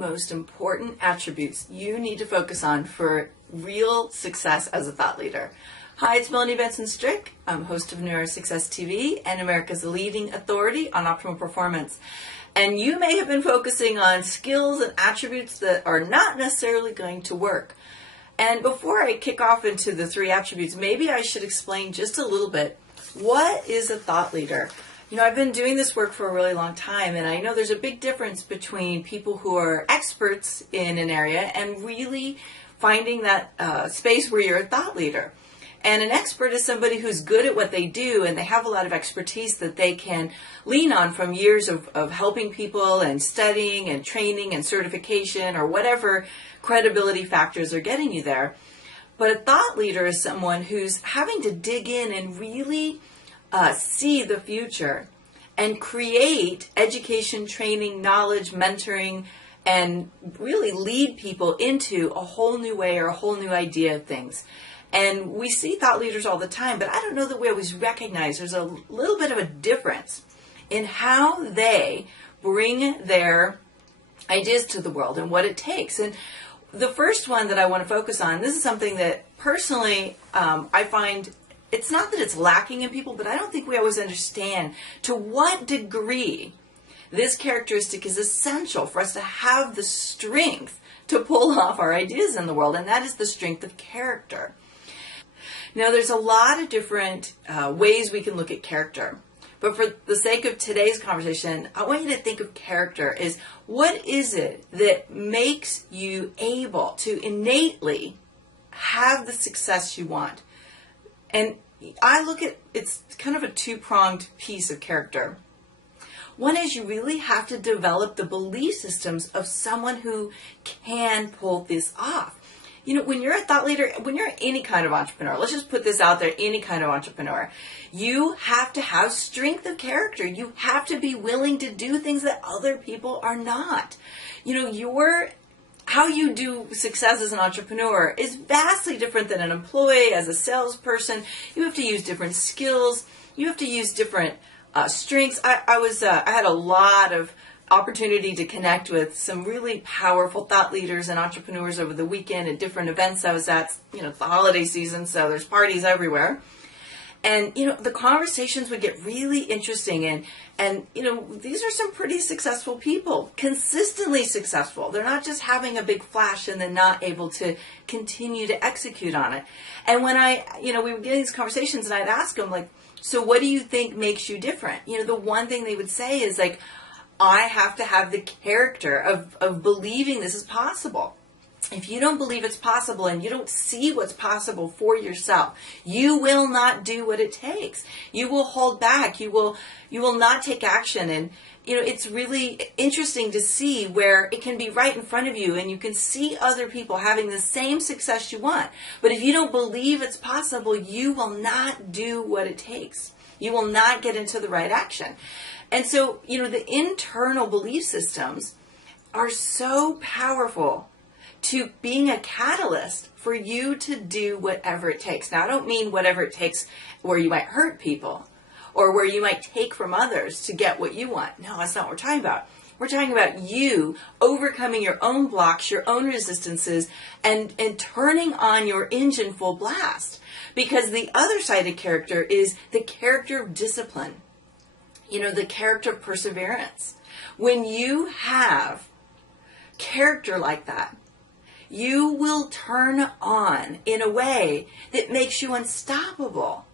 Most important attributes you need to focus on for real success as a thought leader. Hi, it's Melanie Benson. I'm host of Neuro Success TV and America's leading authority on optimal performance. And you may have been focusing on skills and attributes that are not necessarily going to work. And before I kick off into the 3 attributes, maybe I should explain just a little bit, what is a thought leader? You know, I've been doing this work for a really long time, and I know there's a big difference between people who are experts in an area and really finding that space where you're a thought leader. And an expert is somebody who's good at what they do, and they have a lot of expertise that they can lean on from years of helping people and studying and training and certification or whatever credibility factors are getting you there. But a thought leader is someone who's having to dig in and really see the future and create education, training, knowledge, mentoring, and really lead people into a whole new way or a whole new idea of things. And we see thought leaders all the time, but I don't know that we always recognize there's a little bit of a difference in how they bring their ideas to the world and what it takes. And the first one that I want to focus on, this is something that personally I find it's not that it's lacking in people, but I don't think we always understand to what degree this characteristic is essential for us to have the strength to pull off our ideas in the world, and that is the strength of character. Now, there's a lot of different ways we can look at character, but for the sake of today's conversation, I want you to think of character as what is it that makes you able to innately have the success you want. And I look at it's kind of a 2-pronged piece of character. One is you really have to develop the belief systems of someone who can pull this off. You know, when you're a thought leader, when you're any kind of entrepreneur, let's just put this out there, any kind of entrepreneur, you have to have strength of character. You have to be willing to do things that other people are not. You know, how you do success as an entrepreneur is vastly different than an employee, as a salesperson. You have to use different skills. You have to use different strengths. I had a lot of opportunity to connect with some really powerful thought leaders and entrepreneurs over the weekend at different events I was at. You know, it's the holiday season, so there's parties everywhere. And, you know, the conversations would get really interesting. And you know, these are some pretty successful people, consistently successful. They're not just having a big flash and then not able to continue to execute on it. And when we would get these conversations and I'd ask them, like, so what do you think makes you different? You know, the one thing they would say is like, I have to have the character of believing this is possible. If you don't believe it's possible and you don't see what's possible for yourself, you will not do what it takes. You will hold back. You will not take action. And, you know, it's really interesting to see where it can be right in front of you and you can see other people having the same success you want. But if you don't believe it's possible, you will not do what it takes. You will not get into the right action. And so, you know, the internal belief systems are so powerful to being a catalyst for you to do whatever it takes. Now, I don't mean whatever it takes where you might hurt people or where you might take from others to get what you want. No, that's not what we're talking about. We're talking about you overcoming your own blocks, your own resistances, and turning on your engine full blast. Because the other side of character is the character of discipline. You know, the character of perseverance. When you have character like that, you will turn on in a way that makes you unstoppable.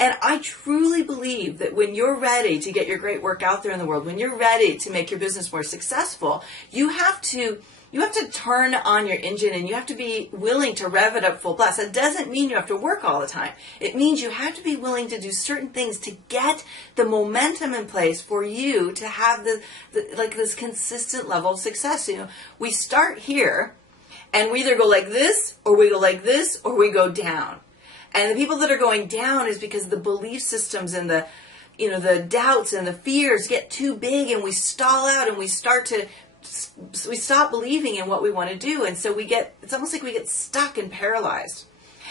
And I truly believe that when you're ready to get your great work out there in the world, when you're ready to make your business more successful, you have to turn on your engine and you have to be willing to rev it up full blast. That doesn't mean you have to work all the time. It means you have to be willing to do certain things to get the momentum in place for you to have this consistent level of success. You know, we start here and we either go like this or we go like this or we go down. And the people that are going down is because the belief systems and the doubts and the fears get too big, and we stall out, and we stop believing in what we want to do. And so it's almost like we get stuck and paralyzed.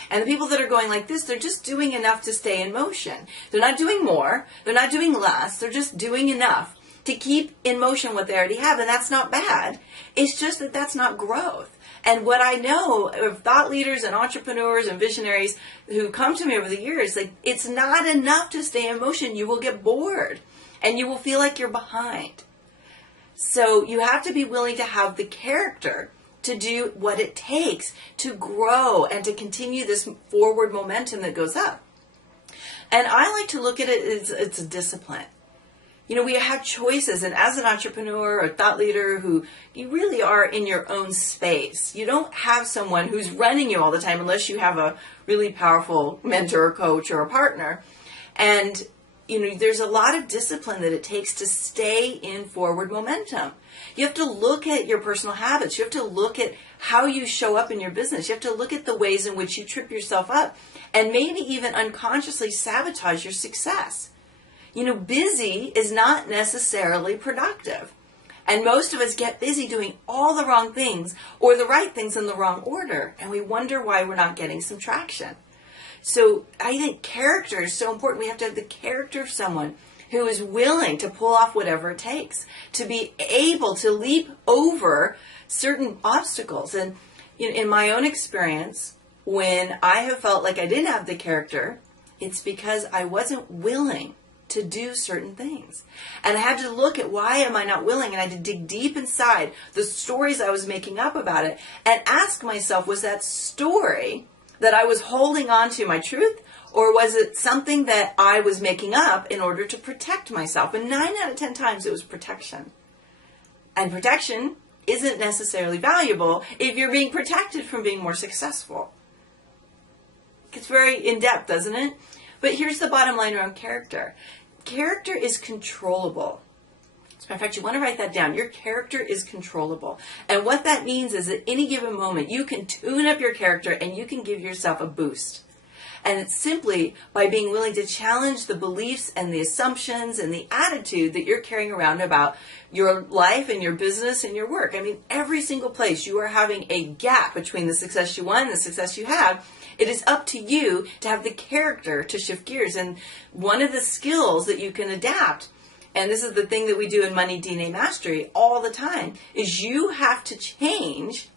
And the people that are going like this, they're just doing enough to stay in motion. They're not doing more. They're not doing less. They're just doing enough to keep in motion what they already have. And that's not bad. It's just that that's not growth. And what I know of thought leaders and entrepreneurs and visionaries who come to me over the years, like, it's not enough to stay in motion. You will get bored and you will feel like you're behind. So you have to be willing to have the character to do what it takes to grow and to continue this forward momentum that goes up. And I like to look at it as it's a discipline. We have choices, and as an entrepreneur or thought leader who you really are in your own space, you don't have someone who's running you all the time unless you have a really powerful mentor or coach or a partner. And there's a lot of discipline that it takes to stay in forward momentum. You have to look at your personal habits. You have to look at how you show up in your business. You have to look at the ways in which you trip yourself up and maybe even unconsciously sabotage your success. Busy is not necessarily productive. And most of us get busy doing all the wrong things or the right things in the wrong order. And we wonder why we're not getting some traction. So I think character is so important. We have to have the character of someone who is willing to pull off whatever it takes to be able to leap over certain obstacles. And in my own experience, when I have felt like I didn't have the character, it's because I wasn't willing to do certain things. And I had to look at why am I not willing, and I had to dig deep inside the stories I was making up about it and ask myself, was that story that I was holding on to my truth, or was it something that I was making up in order to protect myself? And 9 out of 10 times it was protection. And protection isn't necessarily valuable if you're being protected from being more successful. It's very in-depth, doesn't it? But here's the bottom line around character. Character is controllable. As a matter of fact, you want to write that down. Your character is controllable. And what that means is at any given moment, you can tune up your character and you can give yourself a boost. And it's simply by being willing to challenge the beliefs and the assumptions and the attitude that you're carrying around about your life and your business and your work. I mean, every single place you are having a gap between the success you want and the success you have. It is up to you to have the character to shift gears. And one of the skills that you can adapt, and this is the thing that we do in Money DNA Mastery all the time, is you have to change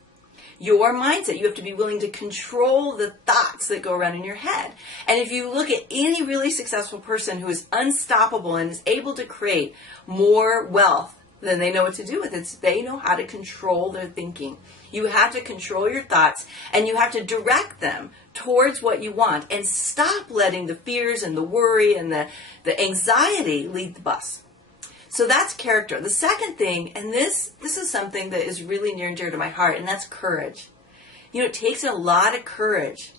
your mindset. You have to be willing to control the thoughts that go around in your head. And if you look at any really successful person who is unstoppable and is able to create more wealth than they know what to do with it, they know how to control their thinking. You have to control your thoughts, and you have to direct them towards what you want, and stop letting the fears and the worry and the anxiety lead the bus. So that's character. The second thing, and this is something that is really near and dear to my heart, and that's courage. It takes a lot of courage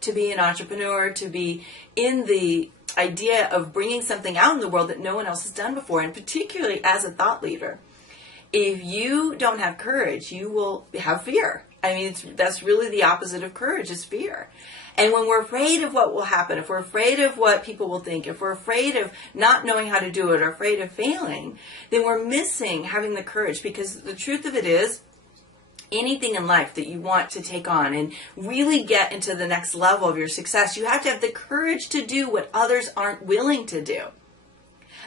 to be an entrepreneur, to be in the idea of bringing something out in the world that no one else has done before, and particularly as a thought leader. If you don't have courage, you will have fear. I mean, that's really the opposite of courage, is fear. And when we're afraid of what will happen, if we're afraid of what people will think, if we're afraid of not knowing how to do it or afraid of failing, then we're missing having the courage, because the truth of it is, anything in life that you want to take on and really get into the next level of your success, you have to have the courage to do what others aren't willing to do.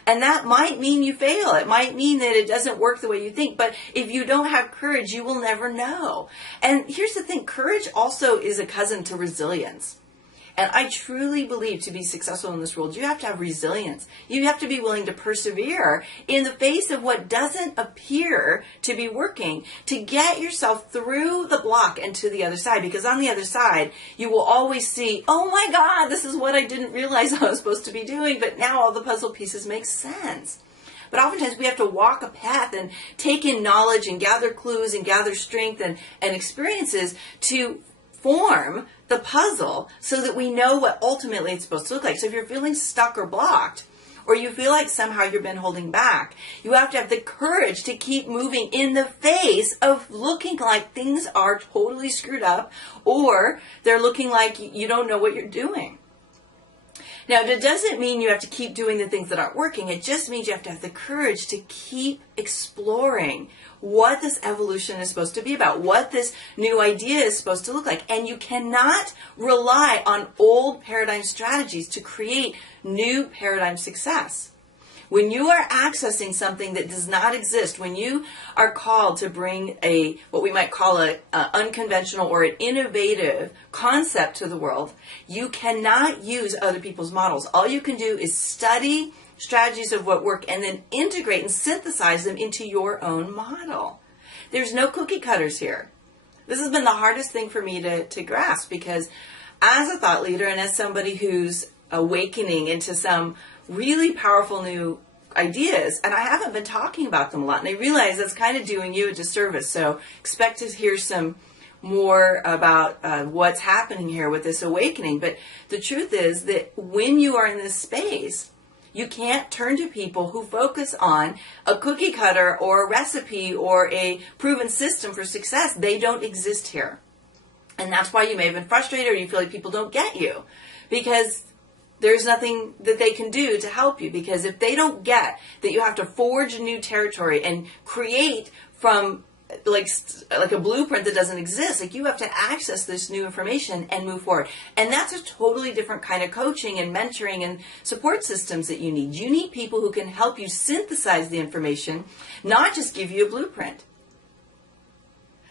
And that might mean you fail. It might mean that it doesn't work the way you think. But if you don't have courage, you will never know. And here's the thing. Courage also is a cousin to resilience. And I truly believe to be successful in this world, you have to have resilience. You have to be willing to persevere in the face of what doesn't appear to be working, to get yourself through the block and to the other side. Because on the other side, you will always see, oh my God, this is what I didn't realize I was supposed to be doing, but now all the puzzle pieces make sense. But oftentimes we have to walk a path and take in knowledge and gather clues and gather strength and experiences to form the puzzle so that we know what ultimately it's supposed to look like. So if you're feeling stuck or blocked, or you feel like somehow you've been holding back, you have to have the courage to keep moving in the face of looking like things are totally screwed up, or they're looking like you don't know what you're doing. Now, that doesn't mean you have to keep doing the things that aren't working. It just means you have to have the courage to keep exploring what this evolution is supposed to be about, what this new idea is supposed to look like. And you cannot rely on old paradigm strategies to create new paradigm success. When you are accessing something that does not exist, when you are called to bring what we might call an unconventional or an innovative concept to the world, you cannot use other people's models. All you can do is study strategies of what work and then integrate and synthesize them into your own model. There's no cookie cutters here. This has been the hardest thing for me to grasp, because as a thought leader and as somebody who's awakening into some really powerful new ideas, and I haven't been talking about them a lot, and I realize that's kind of doing you a disservice, so expect to hear some more about what's happening here with this awakening. But the truth is that when you are in this space, you can't turn to people who focus on a cookie cutter or a recipe or a proven system for success. They don't exist here. And that's why you may have been frustrated, or you feel like people don't get you, because there's nothing that they can do to help you. Because if they don't get that you have to forge a new territory and create from like a blueprint that doesn't exist, like you have to access this new information and move forward. And that's a totally different kind of coaching and mentoring and support systems that you need. You need people who can help you synthesize the information, not just give you a blueprint.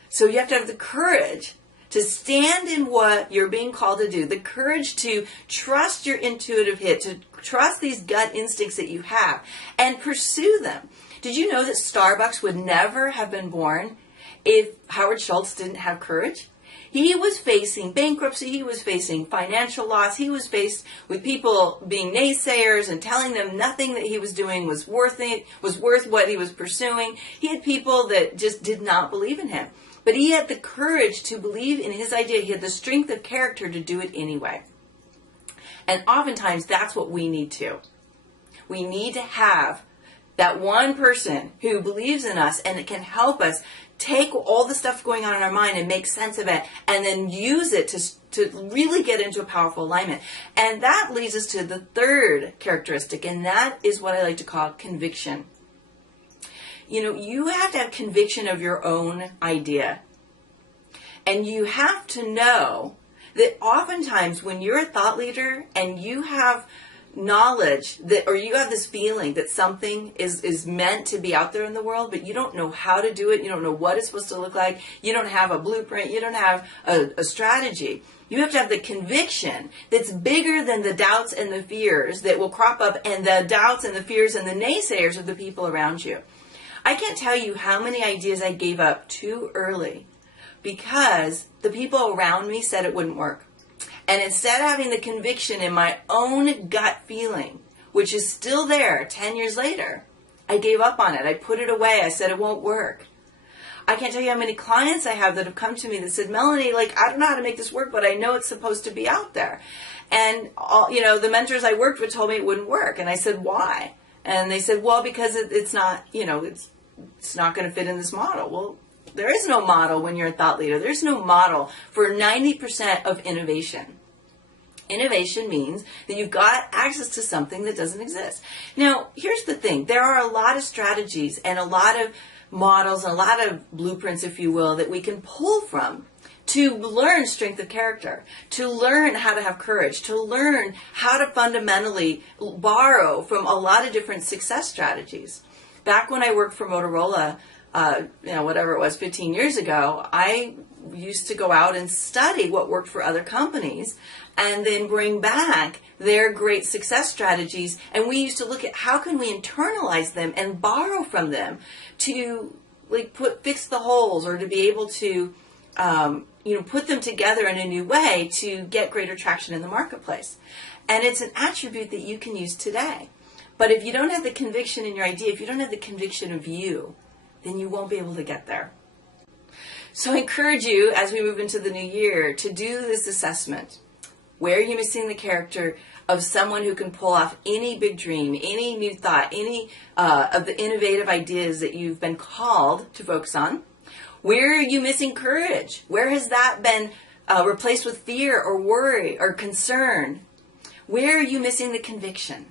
So you have to have the courage to stand in what you're being called to do, the courage to trust your intuitive hit, to trust these gut instincts that you have, and pursue them. Did you know that Starbucks would never have been born if Howard Schultz didn't have courage? He was facing bankruptcy, he was facing financial loss, he was faced with people being naysayers and telling them nothing that he was doing was worth what he was pursuing. He had people that just did not believe in him. But he had the courage to believe in his idea. He had the strength of character to do it anyway. And oftentimes that's what we need to. We need to have that one person who believes in us and it can help us take all the stuff going on in our mind and make sense of it, and then use it to really get into a powerful alignment. And that leads us to the third characteristic, and that is what I like to call conviction. You know, you have to have conviction of your own idea. And you have to know that oftentimes when you're a thought leader and you have knowledge that, or you have this feeling that something is meant to be out there in the world, but you don't know how to do it, you don't know what it's supposed to look like, you don't have a blueprint, you don't have a strategy. You have to have the conviction that's bigger than the doubts and the fears that will crop up, and the doubts and the fears and the naysayers of the people around you. I can't tell you how many ideas I gave up too early because the people around me said it wouldn't work. And instead of having the conviction in my own gut feeling, which is still there 10 years later, I gave up on it. I put it away. I said it won't work. I can't tell you how many clients I have that have come to me that said, Melanie, like, I don't know how to make this work, but I know it's supposed to be out there. And the mentors I worked with told me it wouldn't work. And I said, why? And they said, well, because it's not, it's not going to fit in this model. Well, there is no model when you're a thought leader. There's no model for 90% of innovation. Innovation means that you've got access to something that doesn't exist. Now, here's the thing. There are a lot of strategies and a lot of models and a lot of blueprints, if you will, that we can pull from to learn strength of character, to learn how to have courage, to learn how to fundamentally borrow from a lot of different success strategies. Back when I worked for Motorola, whatever it was, 15 years ago, I used to go out and study what worked for other companies and then bring back their great success strategies. And we used to look at how can we internalize them and borrow from them to fix the holes, or to be able to put them together in a new way to get greater traction in the marketplace. And it's an attribute that you can use today. But if you don't have the conviction in your idea, if you don't have the conviction of you, then you won't be able to get there. So I encourage you, as we move into the new year, to do this assessment. Where are you missing the character of someone who can pull off any big dream, any new thought, any of the innovative ideas that you've been called to focus on? Where are you missing courage? Where has that been replaced with fear or worry or concern? Where are you missing the conviction?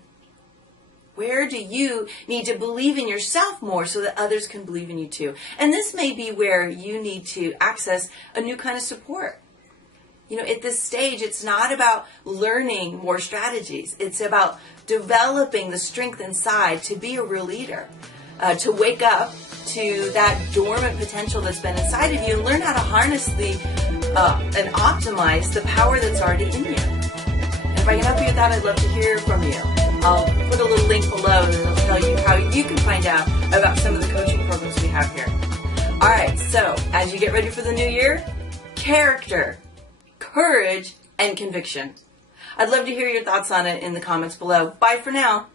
Where do you need to believe in yourself more so that others can believe in you too? And this may be where you need to access a new kind of support. You know, at this stage, it's not about learning more strategies. It's about developing the strength inside to be a real leader, to wake up to that dormant potential that's been inside of you and learn how to harness and optimize the power that's already in you. And if I can help you with that, I'd love to hear from you. I'll put a little link below and it'll tell you how you can find out about some of the coaching programs we have here. All right, so as you get ready for the new year, character, courage, and conviction. I'd love to hear your thoughts on it in the comments below. Bye for now.